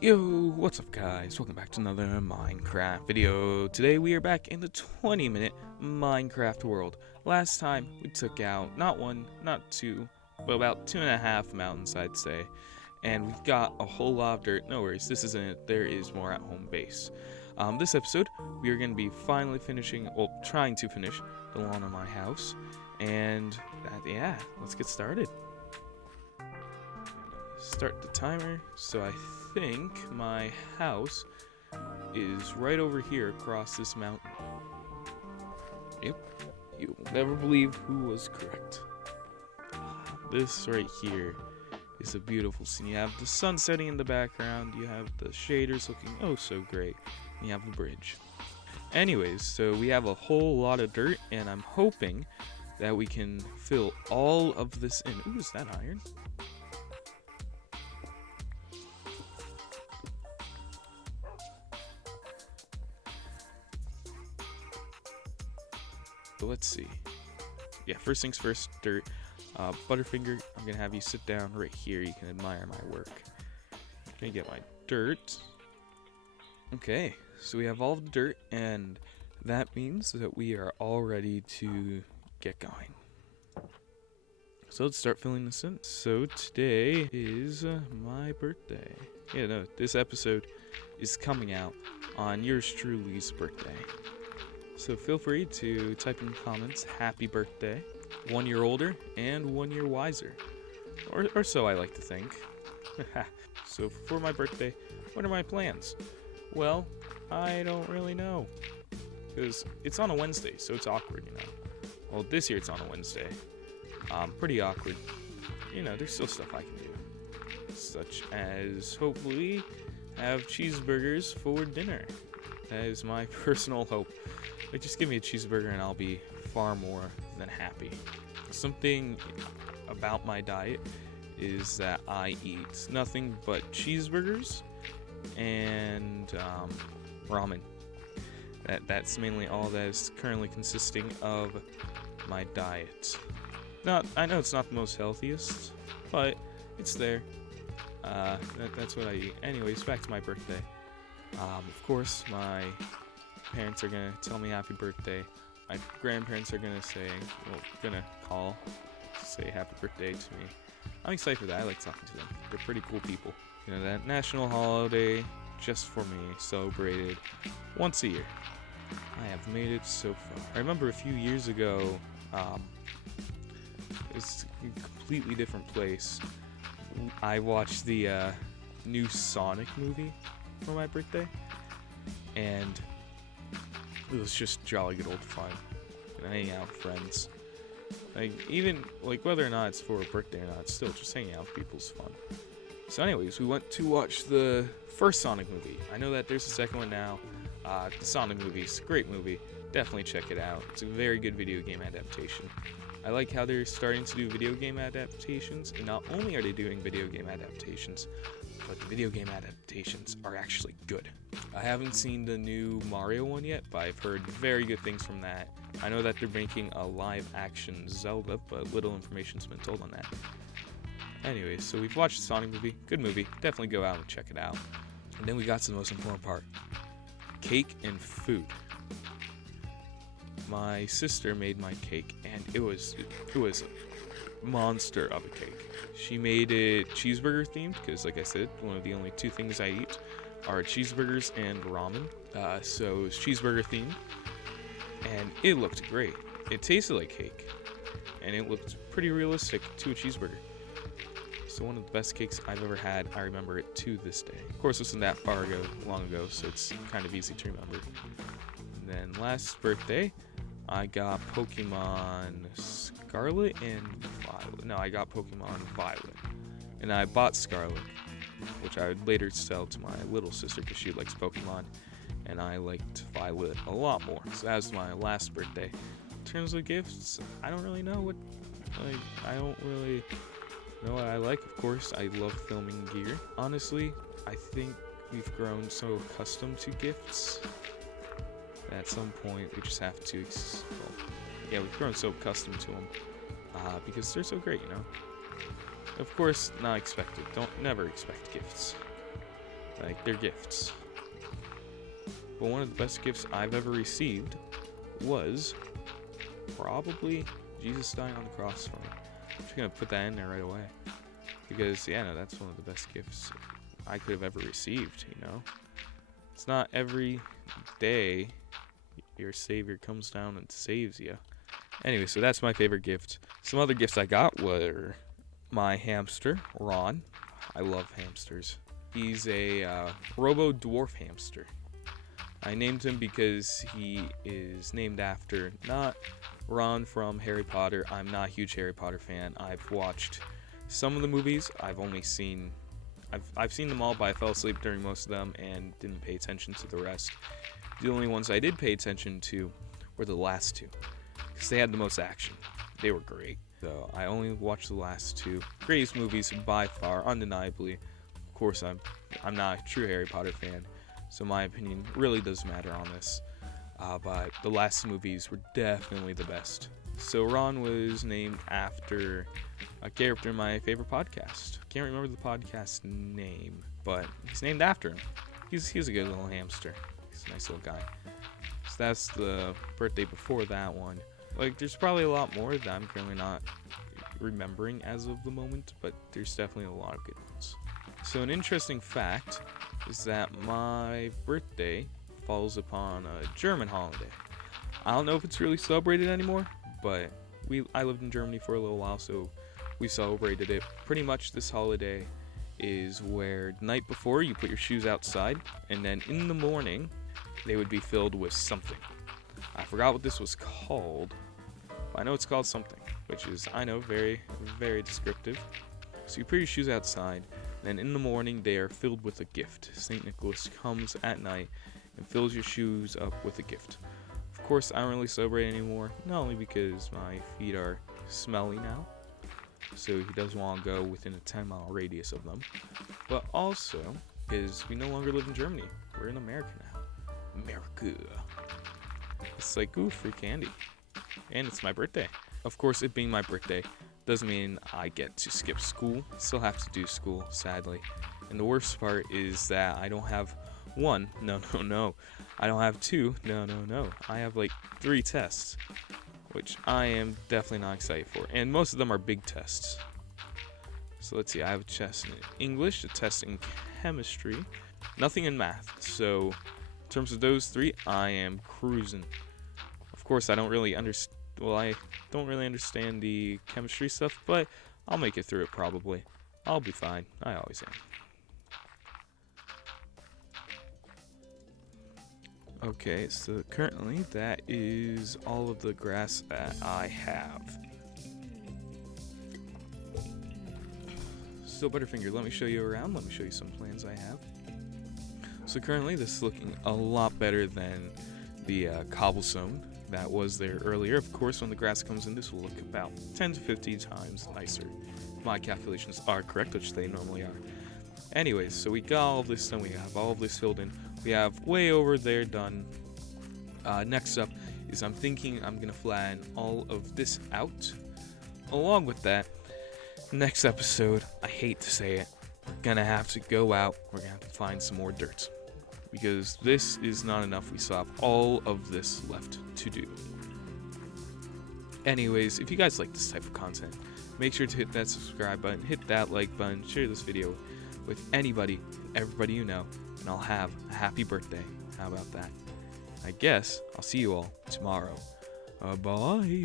Yo, what's up guys? Welcome back to another Minecraft video. Today we are back in the 20-minute Minecraft world. Last time we took out not one, not two, but about 2.5 mountains I'd say. And we've got a whole lot of dirt. No worries, this isn't it. There is more at home base. This episode we are going to be finally finishing, well, trying to finish the lawn on my house. And yeah, let's get started. Start the timer. So I think my house is right over here across this mountain. Yep, you'll never believe who was correct. This right here is a beautiful scene. You have the sun setting in the background, you have the shaders looking oh so great, and you have the bridge. Anyways, so we have a whole lot of dirt, and I'm hoping that we can fill all of this in. Ooh, is that iron? So let's see. Yeah, first things first, dirt. Butterfinger, I'm gonna have you sit down right here. You can admire my work. Gonna get my dirt. Okay, so we have all the dirt, and that means that we are all ready to get going. So let's start filling this in. So today is my birthday. Yeah, no, this episode is coming out on yours truly's birthday. So feel free to type in the comments, happy birthday, 1 year older and 1 year wiser. Or so I like to think. So for my birthday, what are my plans? Well, I don't really know. Because it's on a Wednesday, so it's awkward, you know. Well, this year it's on a Wednesday. Pretty awkward. You know, there's still stuff I can do. Such as, hopefully, have cheeseburgers for dinner. That is my personal hope. Like, just give me a cheeseburger and I'll be far more than happy. Something about my diet is that I eat nothing but cheeseburgers and ramen. That's mainly all that is currently consisting of my diet. I know it's not the most healthiest, but it's there. That's what I eat. Anyways, back to my birthday. Of course, my parents are gonna tell me happy birthday. My grandparents are gonna call, say happy birthday to me. I'm excited for that. I like talking to them. They're pretty cool people. You know, that national holiday, just for me, celebrated once a year. I have made it so far. I remember a few years ago, it's a completely different place. I watched the new Sonic movie for my birthday, and it was just jolly good old fun, and hanging out with friends. Like, even like whether or not it's for a birthday or not, it's still just hanging out with people is fun. So anyways, we went to watch the first Sonic movie. I know that there's a second one now. The Sonic movie is a great movie. Definitely check it out. It's a very good video game adaptation. I like how they're starting to do video game adaptations, and not only are they doing video game adaptations, but the video game adaptations are actually good. I haven't seen the new Mario one yet, but I've heard very good things from that. I know that they're making a live-action Zelda, but little information's been told on that. Anyways, so we've watched the Sonic movie. Good movie. Definitely go out and check it out. And then we got to the most important part. Cake and food. My sister made my cake, and it was a monster of a cake. She made it cheeseburger themed because, like I said, one of the only two things I eat are cheeseburgers and ramen. So it was cheeseburger themed, and it looked great. It tasted like cake, and it looked pretty realistic to a cheeseburger. So one of the best cakes I've ever had. I remember it to this day. Of course, it wasn't that long ago, so it's kind of easy to remember. And then last birthday, I got Pokemon Scarlet and Violet. No, I got Pokemon Violet. And I bought Scarlet, which I would later sell to my little sister because she likes Pokemon. And I liked Violet a lot more. So that was my last birthday. In terms of gifts, I don't really know what... I don't really know what I like. Of course, I love filming gear. Honestly, I think we've grown so accustomed to gifts. At some point, we just have to, we've grown so accustomed to them, because they're so great, you know? Of course, not expected. Don't never expect gifts. Like, they're gifts. But one of the best gifts I've ever received was probably Jesus dying on the cross for me. I'm just gonna put that in there right away. Because, yeah, no, that's one of the best gifts I could have ever received, you know? It's not every day your savior comes down and saves you. Anyway, so that's my favorite gift. Some other gifts I got were my hamster, Ron. I love hamsters. He's a robo-dwarf hamster. I named him because he is named after not Ron from Harry Potter. I'm not a huge Harry Potter fan. I've watched some of the movies. I've seen them all, but I fell asleep during most of them and didn't pay attention to the rest. The only ones I did pay attention to were the last two, because they had the most action. They were great. So I only watched the last two. Greatest movies by far, undeniably. Of course, I'm not a true Harry Potter fan, so my opinion really does matter on this. But the last movies were definitely the best. So Ron was named after a character in my favorite podcast. Can't remember the podcast name, but he's named after him. He's a good little hamster. He's a nice little guy. So that's the birthday before that one. Like, there's probably a lot more that I'm currently not remembering as of the moment, but there's definitely a lot of good ones. So an interesting fact is that my birthday falls upon a German holiday. I don't know if it's really celebrated anymore, but I lived in Germany for a little while, so we celebrated it. Pretty much this holiday is where the night before you put your shoes outside, and then in the morning they would be filled with something. I forgot what this was called, but I know it's called something, which is, I know, very, very descriptive. So you put your shoes outside, and in the morning they are filled with a gift. St. Nicholas comes at night and fills your shoes up with a gift. Of course, I don't really celebrate anymore, not only because my feet are smelly now, so he doesn't want to go within a 10-mile radius of them, but also because we no longer live in Germany. We're in America now. America. It's like, ooh, free candy. And it's my birthday. Of course, it being my birthday doesn't mean I get to skip school. I still have to do school, sadly. And the worst part is that I don't have one. No. I don't have two. No. I have like 3 tests, which I am definitely not excited for. And most of them are big tests. So let's see. I have a test in English, a test in chemistry, nothing in math. So in terms of those 3, I am cruising. Of course, I don't really understand. Well, I don't really understand the chemistry stuff, but I'll make it through it probably. I'll be fine. I always am. Okay, so currently that is all of the grass that I have. So Butterfinger, let me show you around. Let me show you some plans I have. So currently this is looking a lot better than the cobblestone that was there earlier. Of course, when the grass comes in, this will look about 10 to 15 times nicer. If my calculations are correct, which they normally are. Anyways, so we got all of this done. We have all of this filled in. We have way over there done. Next up is I'm thinking I'm going to flatten all of this out. Along with that, next episode, I hate to say it, we're going to have to go out. We're going to have to find some more dirt, because this is not enough. We still have all of this left to do. Anyways, if you guys like this type of content, make sure to hit that subscribe button, hit that like button, share this video with anybody, everybody you know, and I'll have a happy birthday. How about that? I guess I'll see you all tomorrow. Bye.